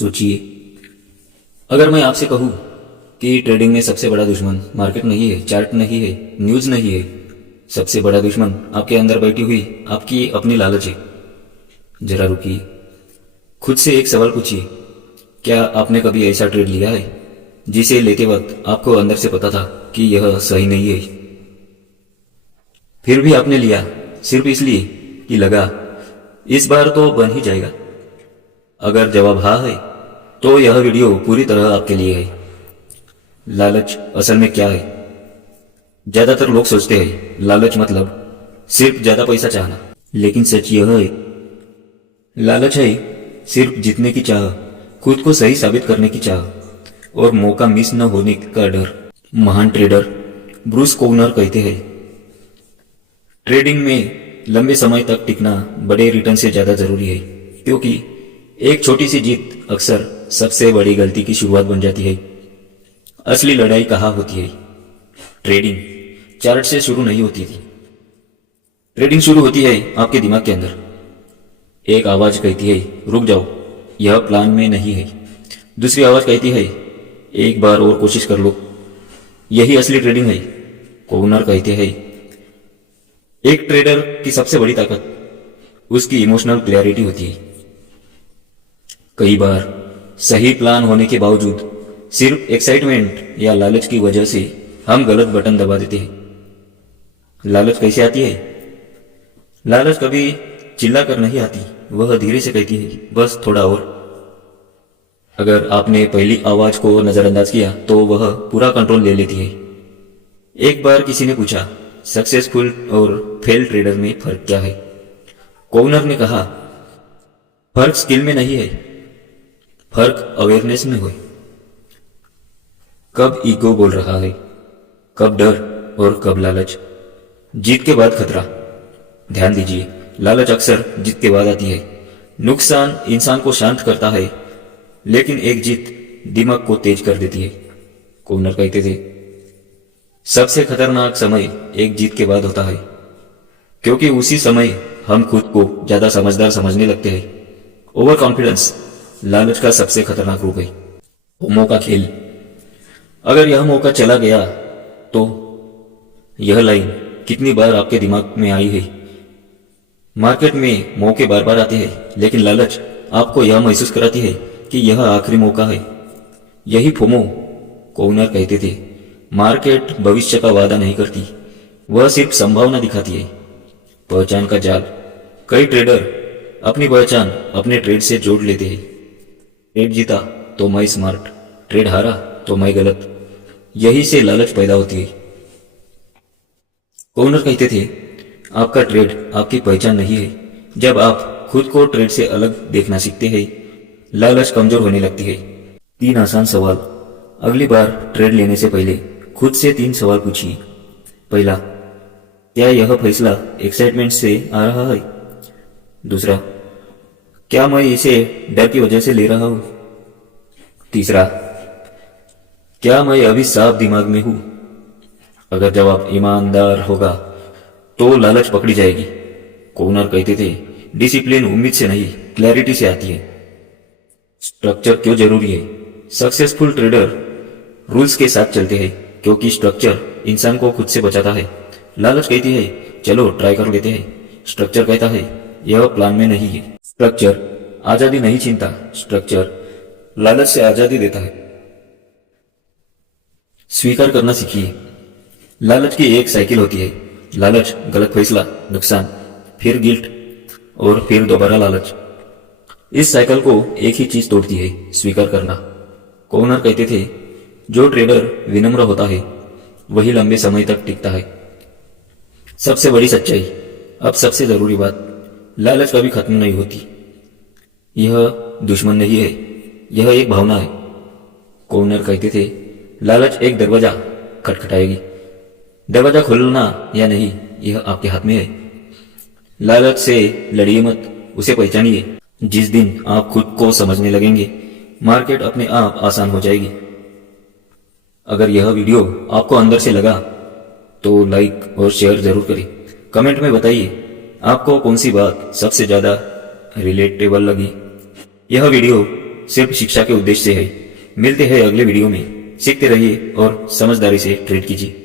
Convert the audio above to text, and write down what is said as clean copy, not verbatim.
सोचिए, अगर मैं आपसे कहूं कि ट्रेडिंग में सबसे बड़ा दुश्मन मार्केट नहीं है, चार्ट नहीं है, न्यूज नहीं है, सबसे बड़ा दुश्मन आपके अंदर बैठी हुई आपकी अपनी लालच है। जरा रुकिए, खुद से एक सवाल पूछिए, क्या आपने कभी ऐसा ट्रेड लिया है जिसे लेते वक्त आपको अंदर से पता था कि यह सही नहीं है, फिर भी आपने लिया सिर्फ इसलिए कि लगा इस बार तो बन ही जाएगा? अगर जवाब हाँ है तो यह वीडियो पूरी तरह आपके लिए है। लालच असल में क्या है? ज्यादातर लोग सोचते हैं लालच मतलब सिर्फ ज्यादा पैसा चाहना, लेकिन सच यह है, लालच है सिर्फ जीतने की चाह, खुद को सही साबित करने की चाह और मौका मिस न होने का डर। महान ट्रेडर ब्रूस कोवनर कहते हैं, ट्रेडिंग में लंबे समय तक टिकना बड़े रिटर्न से ज्यादा जरूरी है, क्योंकि एक छोटी सी जीत अक्सर सबसे बड़ी गलती की शुरुआत बन जाती है। असली लड़ाई कहाँ होती है? ट्रेडिंग चार्ट से शुरू नहीं होती थी। ट्रेडिंग शुरू होती है आपके दिमाग के अंदर। एक आवाज कहती है रुक जाओ, यह प्लान में नहीं है। दूसरी आवाज कहती है एक बार और कोशिश कर लो, यही असली ट्रेडिंग है। कोवनर कहते हैं, एक ट्रेडर की सबसे बड़ी ताकत उसकी इमोशनल क्लैरिटी होती है। कई बार सही प्लान होने के बावजूद सिर्फ एक्साइटमेंट या लालच की वजह से हम गलत बटन दबा देते हैं। लालच कैसे आती है? लालच कभी चिल्ला कर नहीं आती, वह धीरे से कहती है बस थोड़ा और। अगर आपने पहली आवाज को नजरअंदाज किया तो वह पूरा कंट्रोल ले लेती है। एक बार किसी ने पूछा सक्सेसफुल और फेल ट्रेडर में फर्क क्या है? कोवनर ने कहा, फर्क स्किल में नहीं है, फर्क अवेयरनेस में है। कब ईगो बोल रहा है, कब डर और कब लालच। जीत के बाद खतरा। ध्यान दीजिए, लालच अक्सर जीत के बाद आती है। नुकसान इंसान को शांत करता है, लेकिन एक जीत दिमाग को तेज कर देती है। कोवनर कहते थे, सबसे खतरनाक समय एक जीत के बाद होता है, क्योंकि उसी समय हम खुद को ज्यादा समझदार समझने लगते हैं। ओवर कॉन्फिडेंस लालच का सबसे खतरनाक रूप है। होमो का खेल। अगर यह मौका चला गया तो यह लाइन कितनी बार आपके दिमाग में आई है? मार्केट में मौके बार बार आते हैं, लेकिन लालच आपको यह महसूस कराती है कि यह आखिरी मौका है। यही फोमो। कोवनर कहते थे, मार्केट भविष्य का वादा नहीं करती, वह सिर्फ संभावना दिखाती है। पहचान का जाल। कई ट्रेडर अपनी पहचान अपने ट्रेड से जोड़ लेते हैं। ट्रेड जीता तो मैं स्मार्ट, ट्रेड हारा तो मैं गलत। यही से लालच पैदा होती है। कोवनर कहते थे, आपका ट्रेड आपकी पहचान नहीं है। जब आप खुद को ट्रेड से अलग देखना सीखते हैं, लालच कमजोर होने लगती है। 3 आसान सवाल। अगली बार ट्रेड लेने से पहले खुद से 3 सवाल पूछिए। पहला, क्या यह फैसला एक्साइटमेंट से आ रहा है? दूसरा, क्या मैं इसे डर की वजह से ले रहा हूं? तीसरा, क्या मैं अभी साफ दिमाग में हूं? अगर जवाब ईमानदार होगा तो लालच पकड़ी जाएगी। कोवनर कहते थे, डिसिप्लिन उम्मीद से नहीं क्लैरिटी से आती है। स्ट्रक्चर क्यों जरूरी है? सक्सेसफुल ट्रेडर रूल्स के साथ चलते हैं, क्योंकि स्ट्रक्चर इंसान को खुद से बचाता है। लालच कहती है चलो ट्राई कर लेते हैं, स्ट्रक्चर कहता है यह प्लान में नहीं है। स्ट्रक्चर आजादी नहीं छीनता, स्ट्रक्चर लालच से आजादी देता है। स्वीकार करना सीखिए। लालच की एक साइकिल होती है। लालच, गलत फैसला, नुकसान, फिर गिल्ट और फिर दोबारा लालच। इस साइकिल को एक ही चीज तोड़ती है, स्वीकार करना। कोवनर कहते थे, जो ट्रेडर विनम्र होता है वही लंबे समय तक टिकता है। सबसे बड़ी सच्चाई। अब सबसे जरूरी बात, लालच कभी खत्म नहीं होती। यह दुश्मन नहीं है, यह एक भावना है। कोवनर कहते थे, लालच एक दरवाजा खटखटाएगी, दरवाजा खोलना या नहीं यह आपके हाथ में है। लालच से लड़िए मत, उसे पहचानिए। जिस दिन आप खुद को समझने लगेंगे, मार्केट अपने आप आसान हो जाएगी। अगर यह वीडियो आपको अंदर से लगा तो लाइक और शेयर जरूर करें। कमेंट में बताइए आपको कौन सी बात सबसे ज्यादा रिलेटेबल लगी। यह वीडियो सिर्फ शिक्षा के उद्देश्य से है। मिलते हैं अगले वीडियो में। सीखते रहिए और समझदारी से ट्रेड कीजिए।